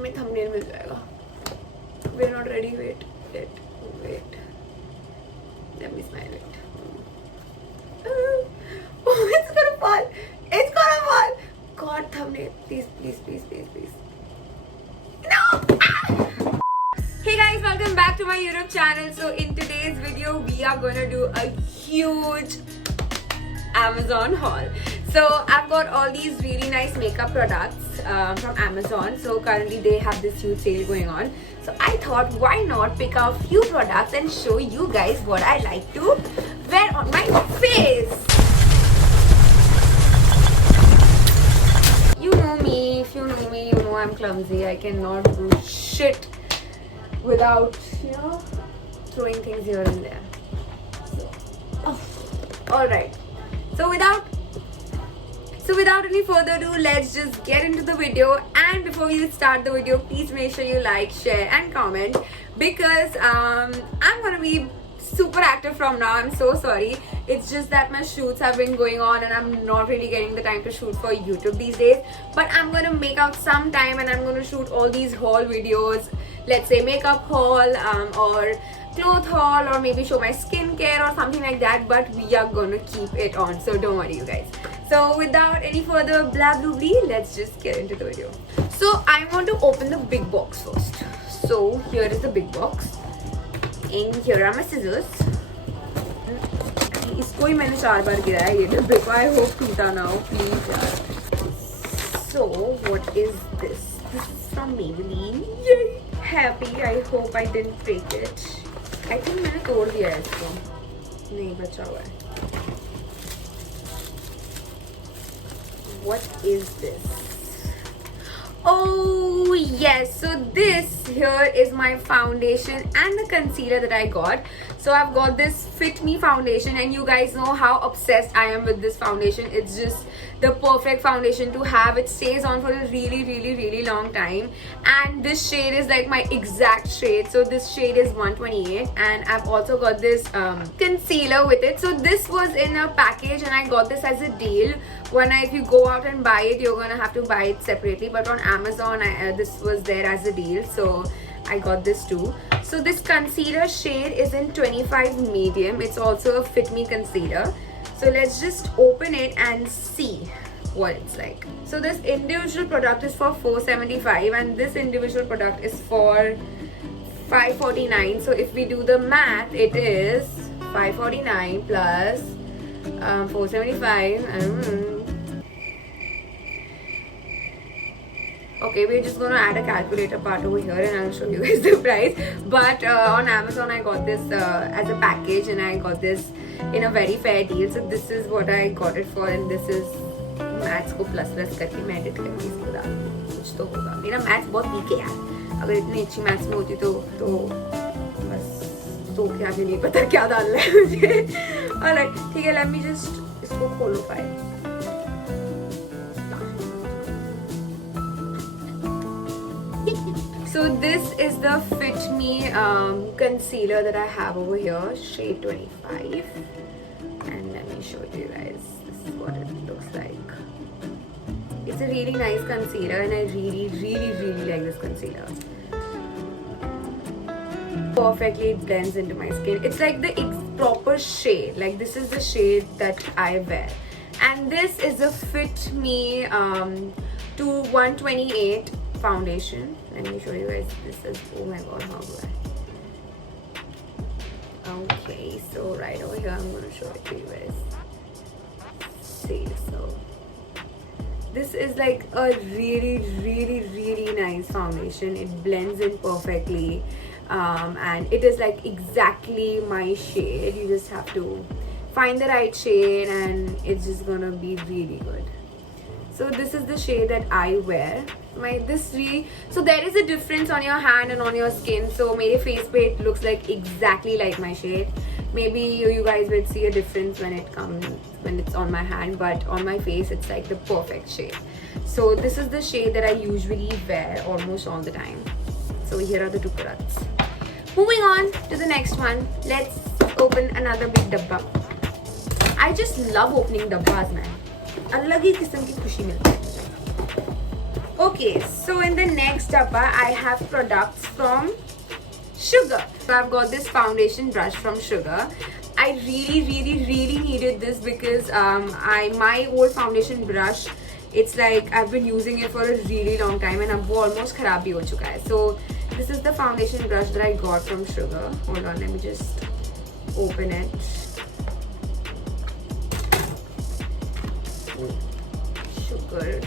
हमें थंबनेल मिल जाएगा. We are not ready. Wait. Let me smile it. Oh, it's gonna fall. God, thumbnail. Please. No! Hey guys, welcome back to my YouTube channel. So in today's video, we are gonna do a huge Amazon haul. So I've got all these really nice makeup products from Amazon. So currently they have this huge sale going on. So I thought, why not pick out few products and show you guys what I like to wear on my face. You know me, if you know me, you know I'm clumsy. I cannot do shit without, throwing things here and there. So, alright. So without any further ado, let's just get into the video. And before we start the video, please make sure you like, share and comment, because I'm gonna be super active from now. I'm so sorry. It's just that my shoots have been going on and I'm not really getting the time to shoot for YouTube these days. But I'm gonna make out some time and I'm gonna shoot all these haul videos. Let's say makeup haul or cloth haul, or maybe show my skincare or something like that. But we are gonna keep it on, so don't worry you guys. So without any further blah blah blah, let's just get into the video. So I want to open the big box first. So here is the big box and here are my scissors. इसको ही मैंने 4 बार गिराया ये डब्बे को. I hope टूटा ना हो please यार. So what is this? This is from Maybelline. Yay! Happy. I hope I didn't break it. I think मैंने तोड़ दिया है इसको. नहीं बचा हुआ है. What is this? Oh yes, so this here is my foundation and the concealer that I got. So I've got this Fit Me foundation, and you guys know how obsessed I am with this foundation. It's just the perfect foundation to have. It stays on for a really long time, and this shade is like my exact shade. So this shade is 128, and I've also got this concealer with it. So this was in a package and I got this as a deal. If you go out and buy it, you're gonna have to buy it separately, but on Amazon this was there as a deal, so I got this too. So this concealer shade is in 25 medium. It's also a Fit Me concealer. So let's just open it and see what it's like. So this individual product is for $475 and this individual product is for $549. So if we do the math, it is $549 plus $475. Okay, we're just gonna add a calculator part over here and I'll show you guys the price. But on Amazon I got this as a package, and I got this in a very fair deal. So this is what I got it for, and this is maths को plus करके मैं edit करके इसको डाल कुछ तो होगा. मेरा मैथ्स बहुत वीक है यार. अगर इतनी अच्छी मैथ्स में होती तो बस तो क्या भी नहीं पता क्या डालना है मुझे. ऑलराइट, ठीक है, लेट मी जस्ट इसको खोलो file. So this is the Fit Me concealer that I have over here, shade 25, and let me show you guys. This is what it looks like. It's a really nice concealer and I really like this concealer. Perfectly it blends into my skin. It's like the proper shade. Like this is the shade that I wear, and this is the Fit Me 128 foundation. Let me show you guys. This is, oh my god, how do I? Okay, so right over here I'm going to show it to you guys. See, so this is like a really nice foundation. It blends in perfectly, and it is like exactly my shade. You just have to find the right shade and it's just gonna be really good. So this is the shade that I wear. So there is a difference on your hand and on your skin. So मेरे face पे it looks like exactly like my shade. Maybe you guys will see a difference when it's on my hand, but on my face it's like the perfect shade. So this is the shade that I usually wear almost all the time. So here are the two products. Moving on to the next one, let's open another big dabba. I just love opening dabbas, man. अलग ही किस्म की खुशी मिलती है. Okay, so in the next dabba I have products from Sugar. So I've got this foundation brush from Sugar. I really needed this because my old foundation brush, it's like I've been using it for a really long time and अब वो almost खराब भी हो चुका है. So this is the foundation brush that I got from Sugar. Hold on, let me just open it. Sugar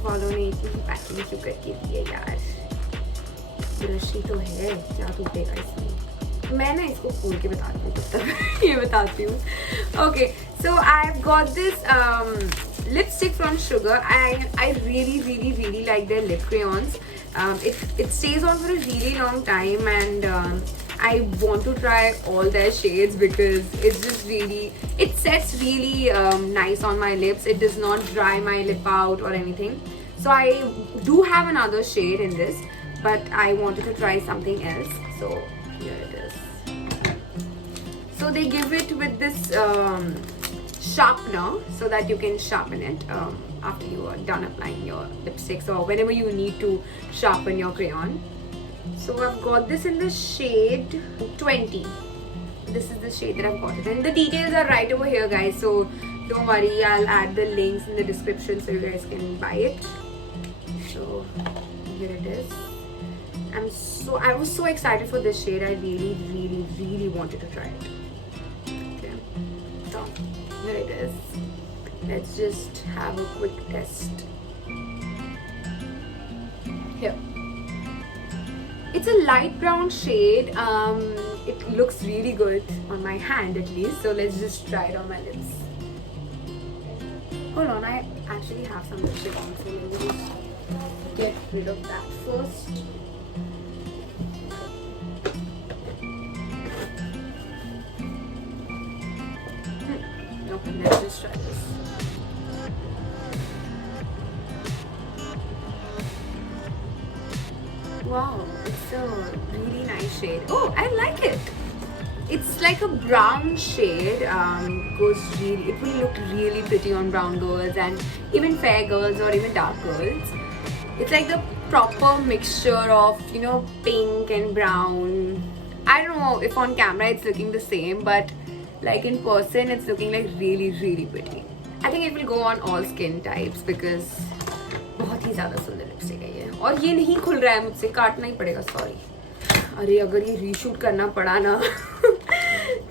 वालों ने इतनी पैकिंग क्यों करके दी है यार. ब्रश ही तो है, क्या टूटेगा इसमें. मैं ना इसको खोल के बताती हूँ तब तक ये बताती हूँ. Okay, so I've got this lipstick from Sugar. I really like their lip crayons. It stays on for a really long time and I want to try all their shades because it's just really, it sets really nice on my lips. It does not dry my lip out or anything. So I do have another shade in this, but I wanted to try something else. So here it is. So they give it with this sharpener so that you can sharpen it after you are done applying your lipsticks or whenever you need to sharpen your crayon. So I've got this in the shade 20. This is the shade that I've got it. And the details are right over here, guys. So don't worry, I'll add the links in the description so you guys can buy it. So here it is. I was so excited for this shade. I really wanted to try it. Okay. So here it is. Let's just have a quick test. Here. It's a light brown shade. It looks really good on my hand at least. So let's just try it on my lips. Hold on, I actually have some lipstick on, so let me just get rid of that first. Okay, let's just try this. Wow, it's a really nice shade. Oh, I like it. It's like a brown shade. It will look really pretty on brown girls and even fair girls or even dark girls. It's like the proper mixture of, you know, pink and brown. I don't know if on camera it's looking the same, but like in person it's looking like really pretty. I think it will go on all skin types because बहुत ही ज़्यादा सुंदर lipstick है ये. और ये नहीं खुल रहा है मुझसे, काटना ही पड़ेगा. सॉरी. अरे अगर ये रीशूट करना पड़ा ना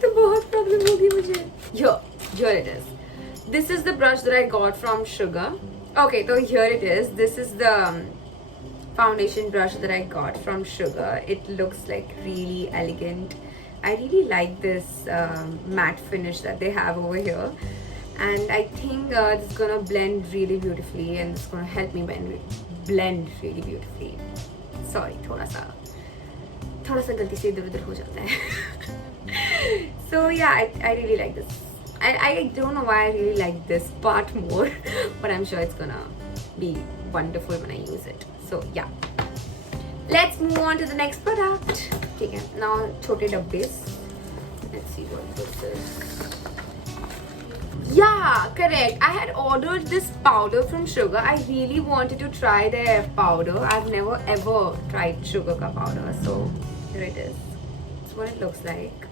तो बहुत प्रॉब्लम होगी मुझे. Here it is. This is the brush that I got from Sugar. Okay, so here it is. This is the foundation brush that I got from Sugar. It looks like really elegant. I really like this matte finish that they have over here. And I think it's gonna blend really beautifully and it's gonna help me blend really beautifully. Sorry, थोड़ा सा गलती से इधर उधर हो जाता है. So yeah, I really like this. I don't know why I really like this part more, but I'm sure it's gonna be wonderful when I use it. So yeah, let's move on to the next product. Okay, now छोटे डब्बे. Let's see what this is. Yeah, correct. I had ordered this powder from Sugar. I really wanted to try their powder. I've never ever tried Sugar ka powder. So here it is. That's what it looks like.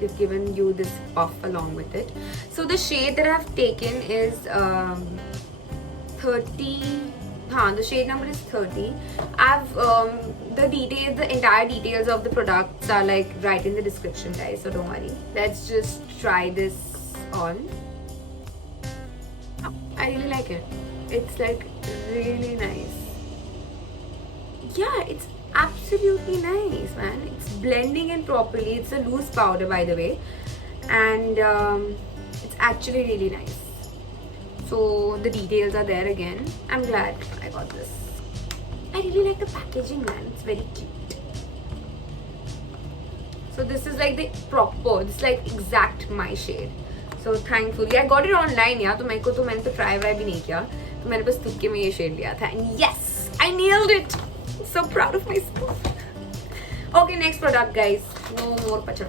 They've given you this puff along with it. So the shade that I've taken is 30. The shade number is 30. I've the entire details of the products are like right in the description, guys, so don't worry. Let's just try this on. I really like it. It's like really nice. Yeah, it's absolutely nice, man. It's blending in properly. It's a loose powder, by the way, and it's actually really nice. So the details are there again. I'm glad I got this. I really like the packaging, man. It's very cute. So this is like the proper, this is like exact my shade. So thankfully I got it online, yeah. तो मैंने तो try भी नहीं किया. तो मैंने बस तुक्के में ये shade लिया था. And yes, I nailed it. I'm so proud of myself. Okay, next product, guys. No more pachar.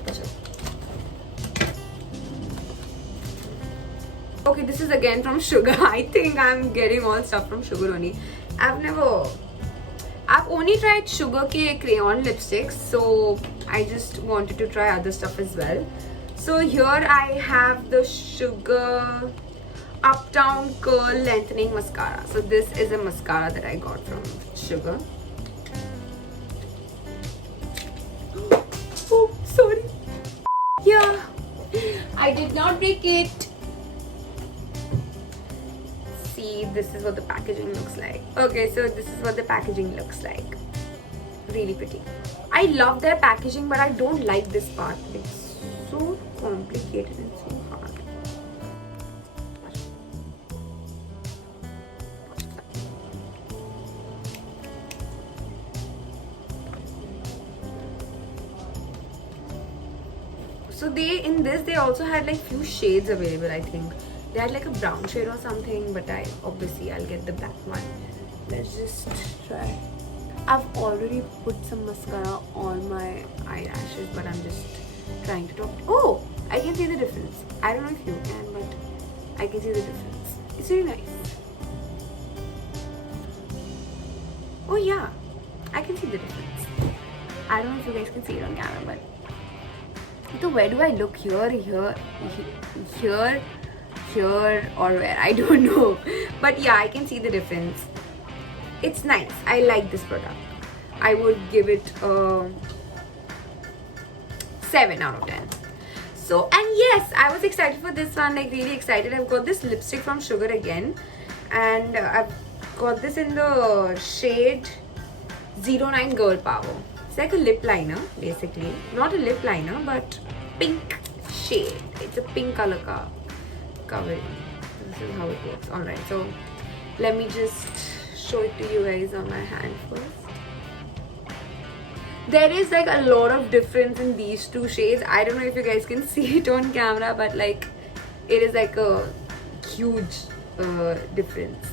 Okay, this is again from Sugar. I think I'm getting all stuff from Sugar only. I've only tried Sugar ke crayon lipsticks, so I just wanted to try other stuff as well. So here I have the Sugar Uptown Curl Lengthening Mascara. So this is a mascara that I got from Sugar. Oh, sorry. Yeah, I did not break it. See, this is what the packaging looks like. Okay, so this is what the packaging looks like. Really pretty. I love their packaging, but I don't like this part. It's so complicated and so hard. So they also had like few shades available. I think they had like a brown shade or something, but I'll get the black one. Let's just try. I've already put some mascara on my eyelashes, but I'm just trying to talk. Oh, I can see the difference. I don't know if you can, but I can see the difference. It's really nice. Oh yeah, I can see the difference. I don't know if you guys can see it on camera, but so where do I look? Here, or where? I don't know. But yeah, I can see the difference. It's nice. I like this product. I would give it a 7 out of 10. So, and yes, I was excited for this one, like really excited. I've got this lipstick from Sugar again, and I've got this in the shade 09 Girl Power. It's like a lip liner, basically. Not a lip liner, but pink shade. It's a pink color covering. This is how it works. Alright, so let me just show it to you guys on my hand first. There is like a lot of difference in these two shades. I don't know if you guys can see it on camera, but like it is like a huge difference.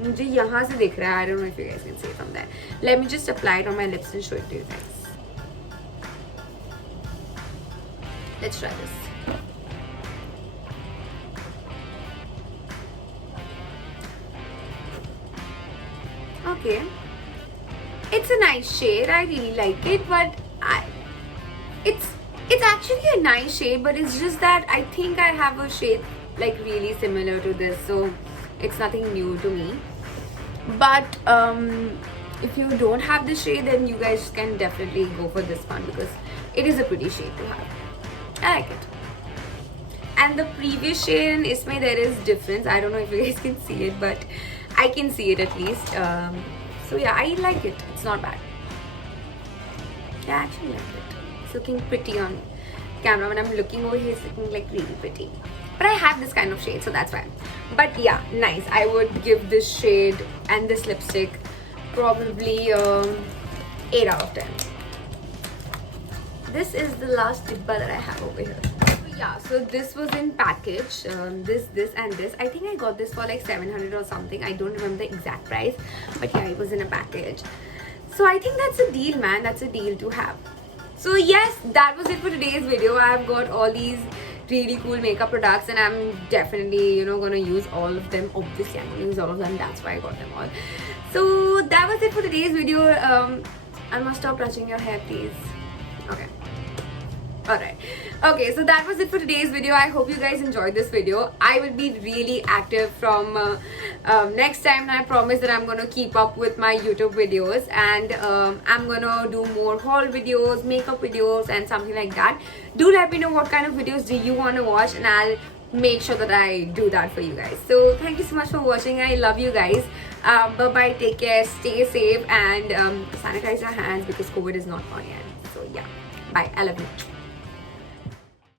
मुझे यहाँ से दिख रहा है. I don't know if you guys can see it from there. Let me just apply it on my lips and show it to you guys. Let's try this. Okay, it's a nice shade. I really like it, but it's actually a nice shade, but it's just that I think I have a shade like really similar to this, so it's nothing new to me. But if you don't have this shade, then you guys can definitely go for this one because it is a pretty shade to have. I like it. And the previous shade in Isme, there is difference. I don't know if you guys can see it, but I can see it at least. So yeah, I like it. It's not bad. Yeah, I actually like it. It's looking pretty on camera. When I'm looking over here, it's looking like really pretty. But I have this kind of shade, so that's fine. But yeah, nice. I would give this shade and this lipstick probably 8 out of 10. This is the last dibba that I have over here. Yeah, so this was in package. This and this. I think I got this for like 700 or something. I don't remember the exact price, but yeah, it was in a package. So I think that's a deal, man. That's a deal to have. So yes, that was it for today's video. I've got all these really cool makeup products and I'm definitely gonna use all of them. Obviously I'm gonna use all of them, that's why I got them all. So that was it for today's video. I must stop touching your hair, please. Okay, alright. Okay, so that was it for today's video. I hope you guys enjoyed this video. I will be really active from next time, and I promise that I'm gonna keep up with my YouTube videos, and I'm gonna do more haul videos, makeup videos and something like that. Do let me know what kind of videos do you want to watch, and I'll make sure that I do that for you guys. So thank you so much for watching. I love you guys. Bye bye, take care, stay safe, and sanitize your hands because COVID is not on yet. So yeah, bye, I love you.